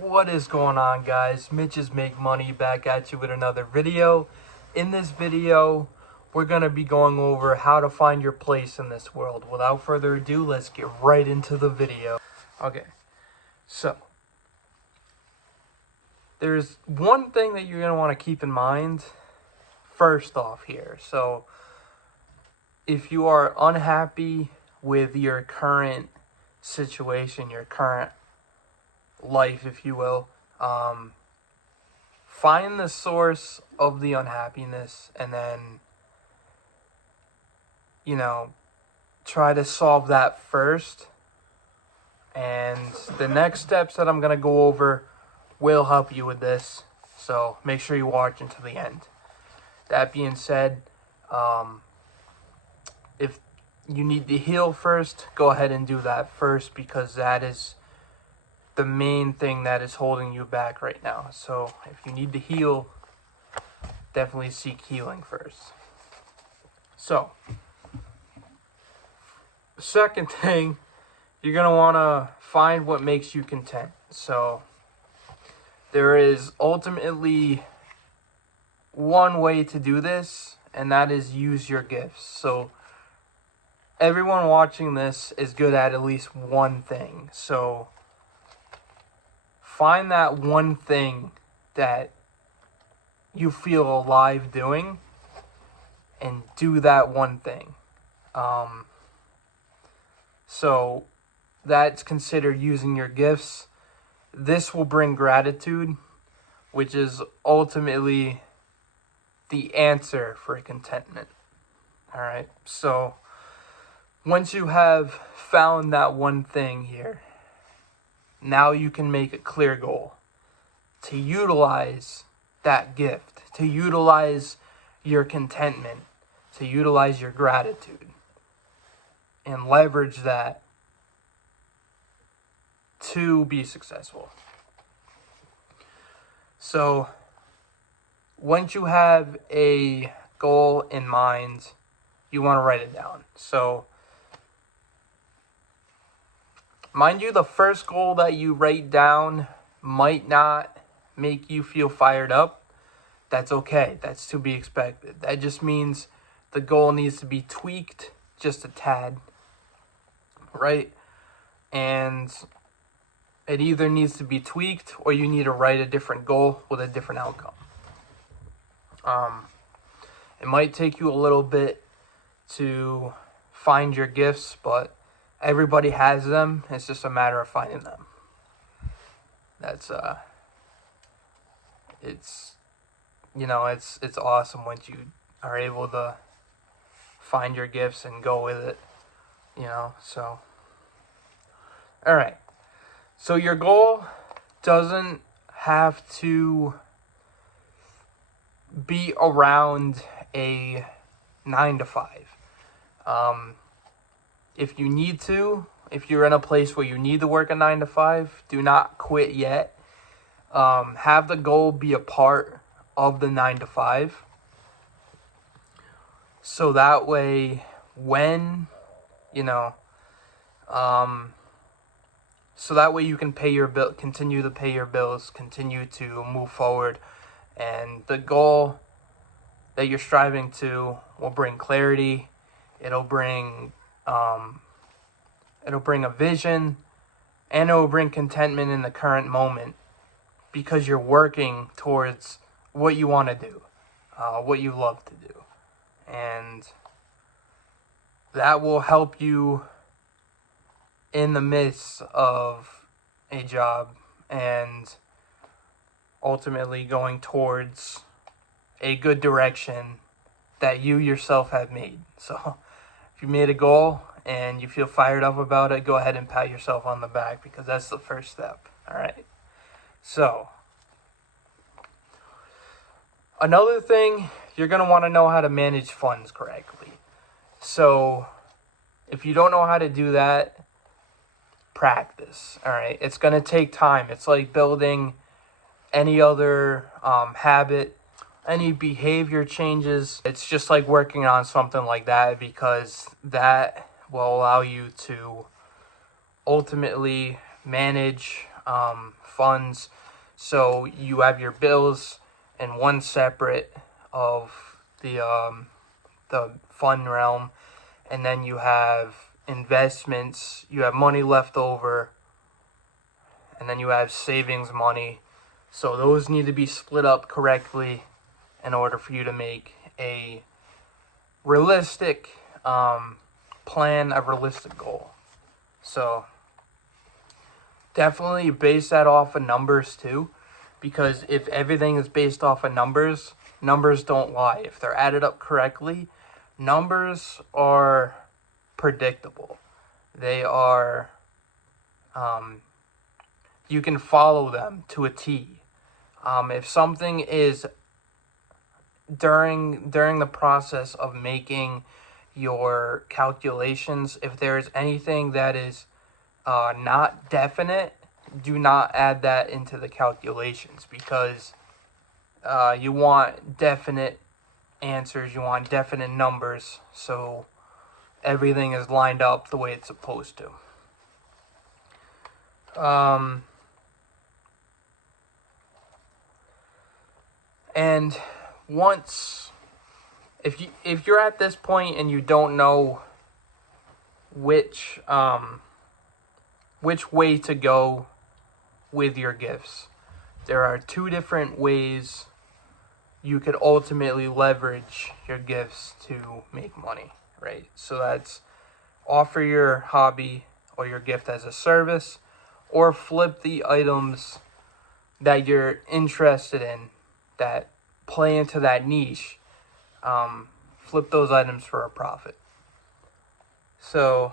What is going on, guys? Mitch's Make Money back at you with another video. In this video, we're going to be going over how to find your place in this world. Without further ado, let's get right into the video. Okay, so there's one thing that you're going to want to keep in mind first off here. So if you are unhappy with your current situation, your current life, if you will, find the source of the unhappiness and then, try to solve that first. And the next steps that I'm going to go over will help you with this. So make sure you watch until the end. That being said, if you need to heal first, go ahead and do that first, because that is the main thing that is holding you back right now. So if you need to heal, definitely seek healing first. So, second thing, you're going to want to find what makes you content. So there is ultimately one way to do this, and that is use your gifts. So everyone watching this is good at least one thing. So find that one thing that you feel alive doing and do that one thing. So that's considered using your gifts. This will bring gratitude, which is ultimately the answer for contentment. All right. So once you have found that one thing here, now you can make a clear goal to utilize that gift, to utilize your contentment, to utilize your gratitude, and leverage that to be successful. So once you have a goal in mind, you want to write it down. So mind you, the first goal that you write down might not make you feel fired up. That's okay. That's to be expected. That just means the goal needs to be tweaked just a tad, right? And it either needs to be tweaked or you need to write a different goal with a different outcome. It might take you a little bit to find your gifts, but everybody has them. It's just a matter of finding them. That's it's awesome once you are able to find your gifts and go with it. So all right. So your goal doesn't have to be around a 9-to-5. If you need to, if you're in a place where you need to work a 9-to-5, do not quit yet. Have the goal be a part of the 9-to-5. So that way, when, so that way you can pay your bill, continue to pay your bills, continue to move forward. And the goal that you're striving to will bring clarity. It'll bring a vision, and it will bring contentment in the current moment, because you're working towards what you want to do, what you love to do. And that will help you in the midst of a job and ultimately going towards a good direction that you yourself have made. So if you made a goal and you feel fired up about it, go ahead and pat yourself on the back, because that's the first step. All right. So another thing, you're going to want to know how to manage funds correctly. So if you don't know how to do that, practice. All right. It's going to take time. It's like building any other habit, any behavior changes. It's just like working on something like that, because that will allow you to ultimately manage funds. So you have your bills in one separate of the fund realm, and then you have investments, you have money left over, and then you have savings money. So those need to be split up correctly in order for you to make a realistic plan, a realistic goal. So definitely base that off of numbers too, because if everything is based off of numbers, numbers don't lie. If they're added up correctly, numbers are predictable. They are, you can follow them to a T. If something is during the process of making your calculations, if there is anything that is not definite, do not add that into the calculations, because you want definite answers, you want definite numbers, so everything is lined up the way it's supposed to. And once, if you're at this point and you don't know which way to go with your gifts, there are two different ways you could ultimately leverage your gifts to make money, right? So that's offer your hobby or your gift as a service, or flip the items that you're interested in that play into that niche, flip those items for a profit. So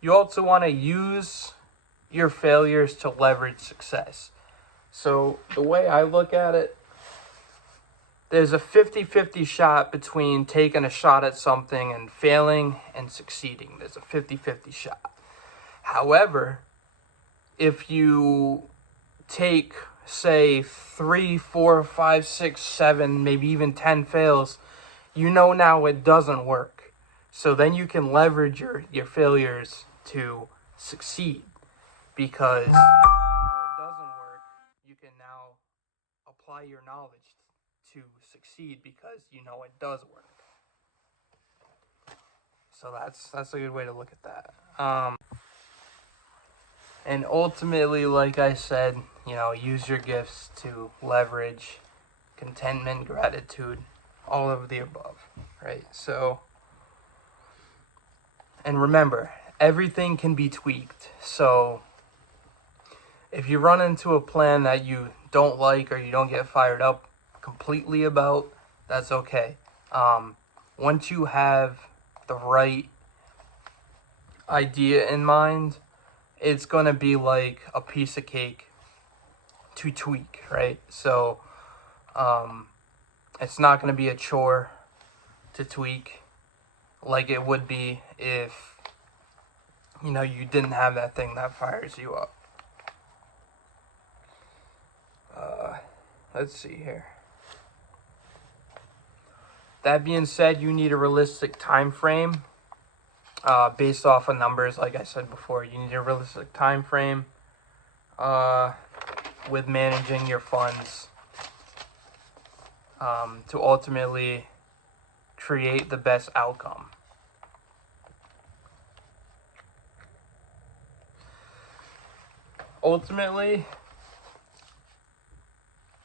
you also want to use your failures to leverage success. So the way I look at it, there's a 50-50 shot between taking a shot at something and failing and succeeding. There's a 50-50 shot. However, if you take, say, 3, 4, 5, 6, 7, maybe even 10 fails, you know now it doesn't work. So then you can leverage your failures to succeed, because if it doesn't work, you can now apply your knowledge to succeed because you know it does work. So that's a good way to look at that. And ultimately, like I said, use your gifts to leverage contentment, gratitude, all of the above, right? So, and remember, everything can be tweaked. So if you run into a plan that you don't like or you don't get fired up completely about, that's okay. Once you have the right idea in mind, it's going to be like a piece of cake to tweak, right? So it's not going to be a chore to tweak like it would be if you didn't have that thing that fires you up. Let's see here. That being said, you need a realistic time frame based off of numbers. Like I said before, you need a realistic time frame with managing your funds to ultimately create the best outcome. Ultimately,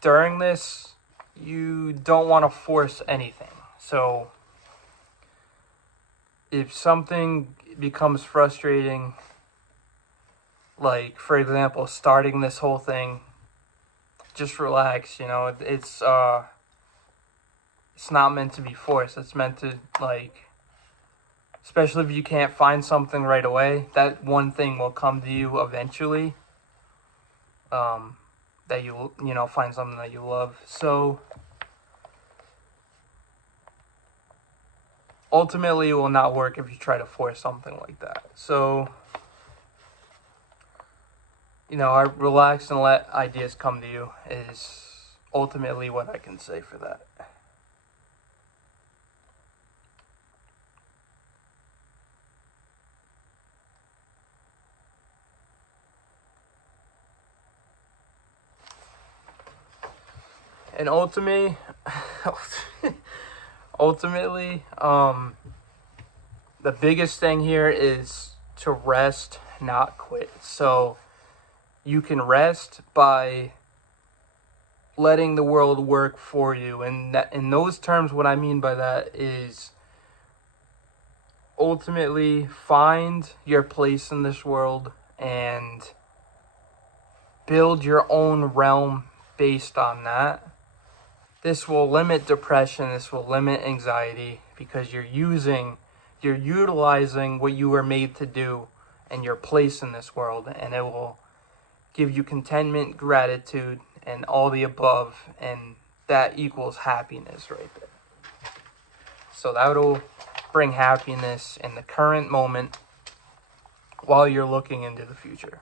during this, you don't want to force anything. So if something becomes frustrating, like for example, starting this whole thing, just relax. It's not meant to be forced. It's meant to, especially if you can't find something right away, that one thing will come to you eventually. That you find something that you love. So ultimately, it will not work if you try to force something like that. So I relax and let ideas come to you is ultimately what I can say for that. And ultimately, the biggest thing here is to rest, not quit. So you can rest by letting the world work for you, and that, in those terms, what I mean by that is ultimately find your place in this world and build your own realm based on that. This will limit depression, this will limit anxiety, because you're utilizing what you were made to do and your place in this world, and it will give you contentment, gratitude, and all the above, and that equals happiness right there. So that'll bring happiness in the current moment while you're looking into the future.